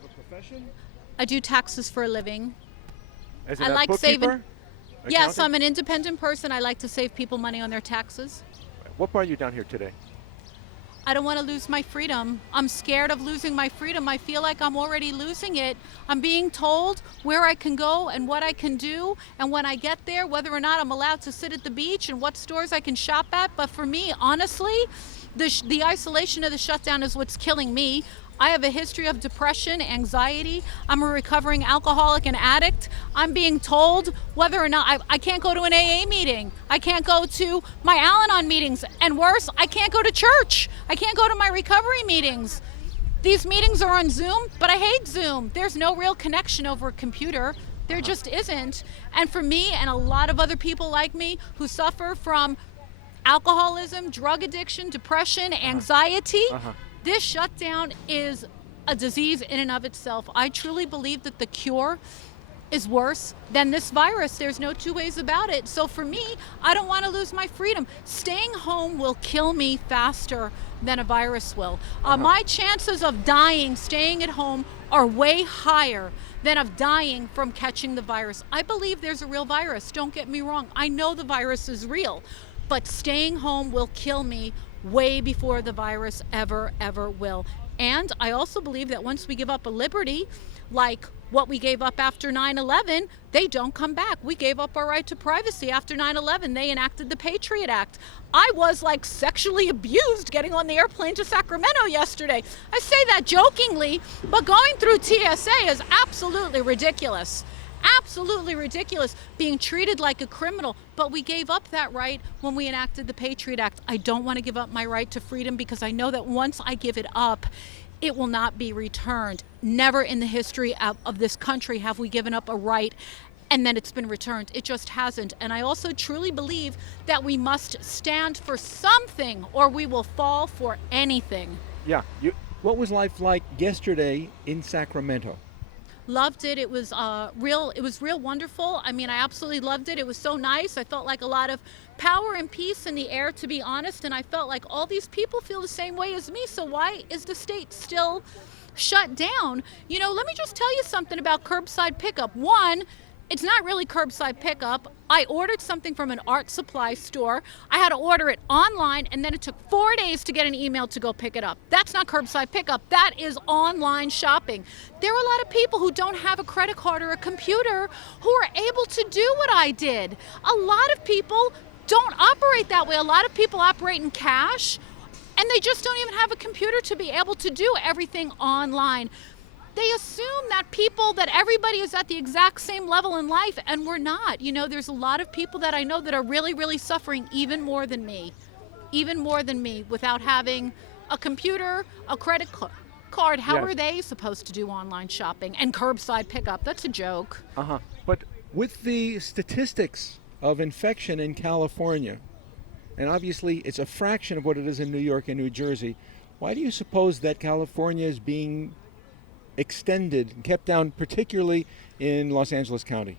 have a profession? I do taxes for a living. As I a like bookkeeper? saving. Yes, Accountant? I'm an independent person. I like to save people money on their taxes. What brought you down here today? I don't want to lose my freedom. I'm scared of losing my freedom. I feel like I'm already losing it. I'm being told where I can go and what I can do, and when I get there, whether or not I'm allowed to sit at the beach and what stores I can shop at. But for me, honestly, the isolation of the shutdown is what's killing me. I have a history of depression, anxiety. I'm a recovering alcoholic and addict. I'm being told whether or not I can't go to an AA meeting. I can't go to my Al-Anon meetings. And worse, I can't go to church. I can't go to my recovery meetings. These meetings are on Zoom, but I hate Zoom. There's no real connection over a computer. There just isn't. And for me and a lot of other people like me who suffer from alcoholism, drug addiction, depression, anxiety, this shutdown is a disease in and of itself. I truly believe that the cure is worse than this virus. There's no two ways about it. So for me, I don't want to lose my freedom. Staying home will kill me faster than a virus will. My chances of dying staying at home are way higher than of dying from catching the virus. I believe there's a real virus. Don't get me wrong. I know the virus is real, but staying home will kill me way before the virus ever will. And I also believe that once we give up a liberty, like what we gave up after 9/11, they don't come back. We gave up our right to privacy after 9/11. They enacted the Patriot Act. I was like sexually abused getting on the airplane to Sacramento yesterday. I say that jokingly, but going through TSA is absolutely ridiculous. Absolutely ridiculous, being treated like a criminal. But we gave up that right when we enacted the Patriot Act. I don't want to give up my right to freedom because I know that once I give it up, it will not be returned. Never in the history of this country have we given up a right and then it's been returned. It just hasn't. And I also truly believe that we must stand for something or we will fall for anything. Yeah, you. What was life like yesterday in Sacramento? Loved it. It was real wonderful. I mean, I absolutely loved it. It was so nice. I felt like a lot of power and peace in the air, to be honest, and I felt like all these people feel the same way as me. So why is the state still shut down? You know, let me just tell you something about curbside pickup. One, it's not really curbside pickup. I ordered something from an art supply store. I had to order it online, and then it took 4 days to get an email to go pick it up. That's not curbside pickup. That is online shopping. There are a lot of people who don't have a credit card or a computer who are able to do what I did. A lot of people don't operate that way. A lot of people operate in cash, and they just don't even have a computer to be able to do everything online. They assume that everybody is at the exact same level in life, and we're not. You know, there's a lot of people that I know that are really, really suffering even more than me, without having a computer, a credit card. How Yes. are they supposed to do online shopping and curbside pickup? That's a joke. But With the statistics of infection in California, and obviously it's a fraction of what it is in New York and New Jersey, why do you suppose that California is being extended and kept down, particularly in Los Angeles County?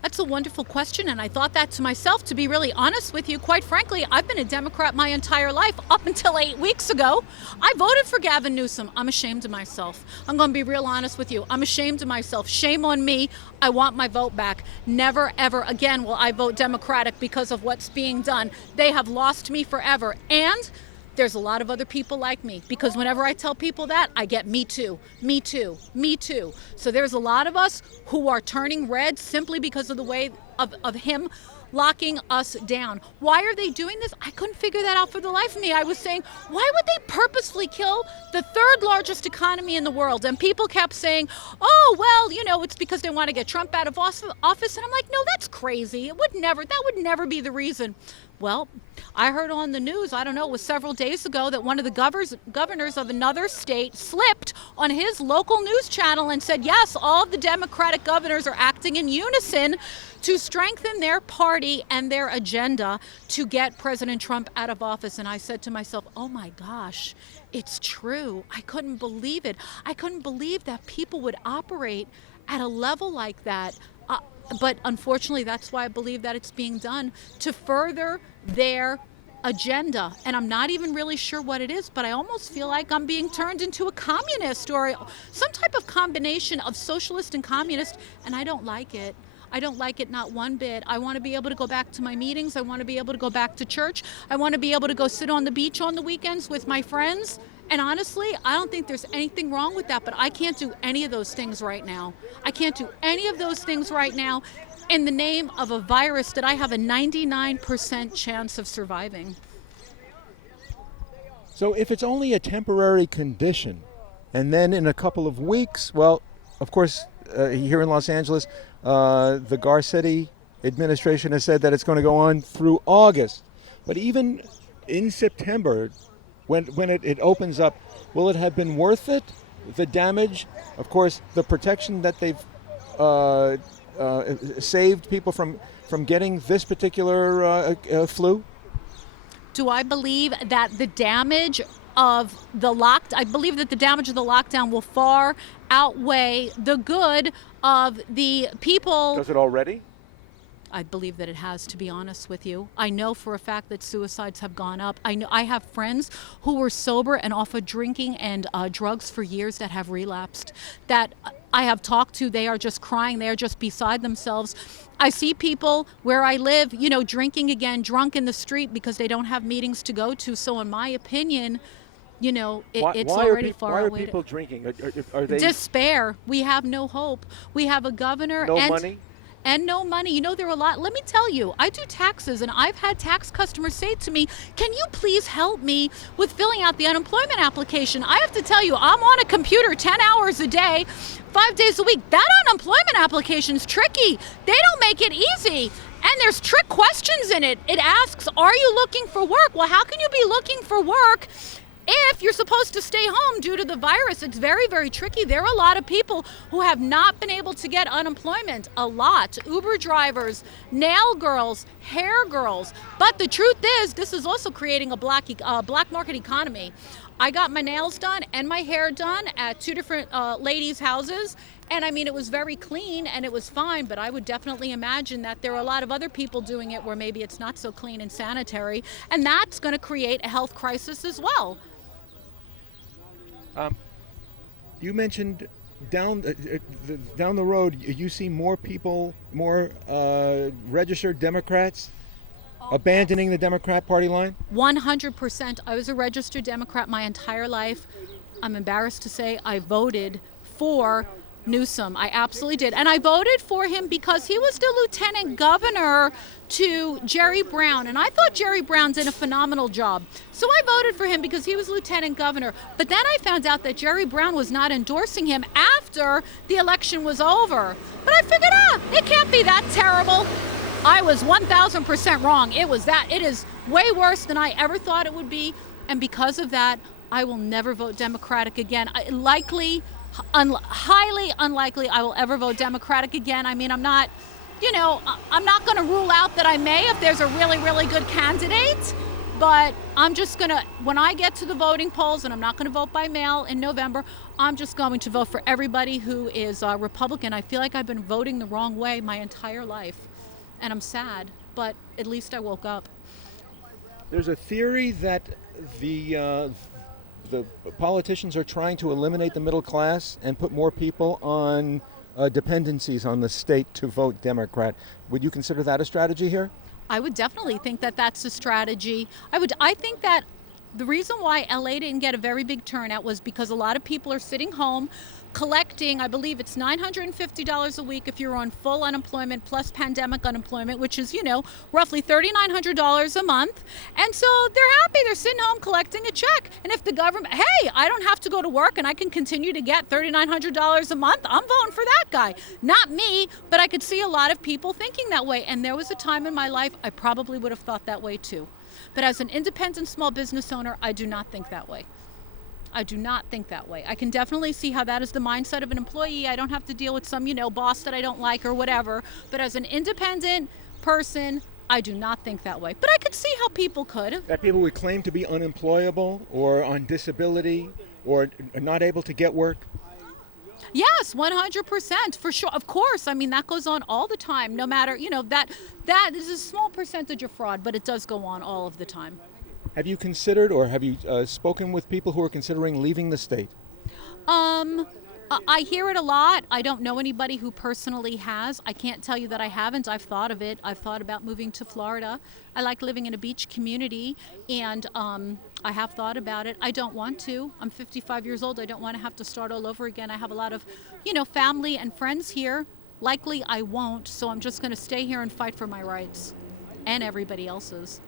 That's a wonderful question, and I thought that to myself, to be really honest with you. Quite frankly, I've been a Democrat my entire life, up until 8 weeks ago. I voted for Gavin Newsom. I'm ashamed of myself. I'm going to be real honest with you. I'm ashamed of myself. Shame on me. I want my vote back. Never, ever again will I vote Democratic because of what's being done. They have lost me forever. And there's a lot of other people like me, because whenever I tell people that, I get me too, me too, me too. So there's a lot of us who are turning red simply because of the way of him locking us down. Why are they doing this? I couldn't figure that out for the life of me. I was saying, why would they purposefully kill the third largest economy in the world? And people kept saying, oh, well, you know, it's because they want to get Trump out of office. And I'm like, no, that's crazy. That would never be the reason. Well, I heard on the news, I don't know, it was several days ago, that one of the governors of another state slipped on his local news channel and said, yes, all of the Democratic governors are acting in unison to strengthen their party and their agenda to get President Trump out of office. And I said to myself, oh my gosh, it's true. I couldn't believe it. I couldn't believe that people would operate at a level like that. But unfortunately, that's why I believe that it's being done to further their agenda, and I'm not even really sure what it is, but I almost feel like I'm being turned into a communist or some type of combination of socialist and communist, and I don't like it. I don't like it, not one bit. I want to be able to go back to my meetings. I want to be able to go back to church. I want to be able to go sit on the beach on the weekends with my friends. And honestly, I don't think there's anything wrong with that, but I can't do any of those things right now. I can't do any of those things right now in the name of a virus that I have a 99% chance of surviving. So if it's only a temporary condition, and then in a couple of weeks, well, of course, here in Los Angeles, the Garcetti administration has said that it's going to go on through August. But even in September, when it opens up, will it have been worth it? The damage, of course, the protection that they've saved people from getting this particular flu? Do I believe that the damage of I believe that the damage of the lockdown will far outweigh the good of the people. Does it already? I believe that it has, to be honest with you. I know for a fact that suicides have gone up. I have friends who were sober and off of drinking and drugs for years that have relapsed. That I have talked to, they are just crying. They are just beside themselves. I see people where I live, drinking again, drunk in the street because they don't have meetings to go to. So in my opinion, it's already far away. Why are people drinking? Are they despair? We have no hope. We have a governor no money? And no money. There are a lot. Let me tell you, I do taxes, and I've had tax customers say to me, can you please help me with filling out the unemployment application? I have to tell you, I'm on a computer 10 hours a day, 5 days a week. That unemployment application is tricky. They don't make it easy. And there's trick questions in it. It asks, are you looking for work? Well, how can you be looking for work if you're supposed to stay home due to the virus? It's very, very tricky. There are a lot of people who have not been able to get unemployment. A lot. Uber drivers, nail girls, hair girls. But the truth is, this is also creating a black market economy. I got my nails done and my hair done at two different ladies' houses. And it was very clean and it was fine, but I would definitely imagine that there are a lot of other people doing it where maybe it's not so clean and sanitary. And that's going to create a health crisis as well. You mentioned down the road, you see more people, more registered Democrats abandoning the Democrat Party line? 100%. I was a registered Democrat my entire life. I'm embarrassed to say I voted for Newsom. I absolutely did. And I voted for him because he was the lieutenant governor to Jerry Brown. And I thought Jerry Brown did a phenomenal job. So I voted for him because he was lieutenant governor. But then I found out that Jerry Brown was not endorsing him after the election was over. But I figured, it can't be that terrible. I was 1,000% wrong. It is way worse than I ever thought it would be. And because of that, I will never vote Democratic again. Highly unlikely I will ever vote Democratic again. I'm not going to rule out that I may if there's a really, really good candidate. But I'm just going to, when I get to the voting polls, and I'm not going to vote by mail in November, I'm just going to vote for everybody who is Republican. I feel like I've been voting the wrong way my entire life. And I'm sad, but at least I woke up. There's a theory that the politicians are trying to eliminate the middle class and put more people on dependencies on the state to vote Democrat. Would you consider that a strategy here? I would definitely think that that's a strategy. I think that the reason why LA didn't get a very big turnout was because a lot of people are sitting home collecting, I believe it's $950 a week if you're on full unemployment plus pandemic unemployment, which is, roughly $3,900 a month. And so they're happy. They're sitting home collecting a check. And if the government, hey, I don't have to go to work and I can continue to get $3,900 a month, I'm voting for that guy. Not me, but I could see a lot of people thinking that way. And there was a time in my life I probably would have thought that way too. But as an independent small business owner, I do not think that way. I do not think that way. I can definitely see how that is the mindset of an employee. I don't have to deal with some, boss that I don't like or whatever. But as an independent person, I do not think that way. But I could see how people could. That people would claim to be unemployable or on disability or not able to get work? Yes, 100%, for sure. Of course. That goes on all the time, no matter, that is a small percentage of fraud, but it does go on all of the time. Have you considered, or have you spoken with people who are considering leaving the state? I hear it a lot. I don't know anybody who personally has. I can't tell you that I haven't. I've thought of it. I've thought about moving to Florida. I like living in a beach community, and I have thought about it. I don't want to. I'm 55 years old. I don't want to have to start all over again. I have a lot of, family and friends here. Likely I won't, so I'm just going to stay here and fight for my rights and everybody else's.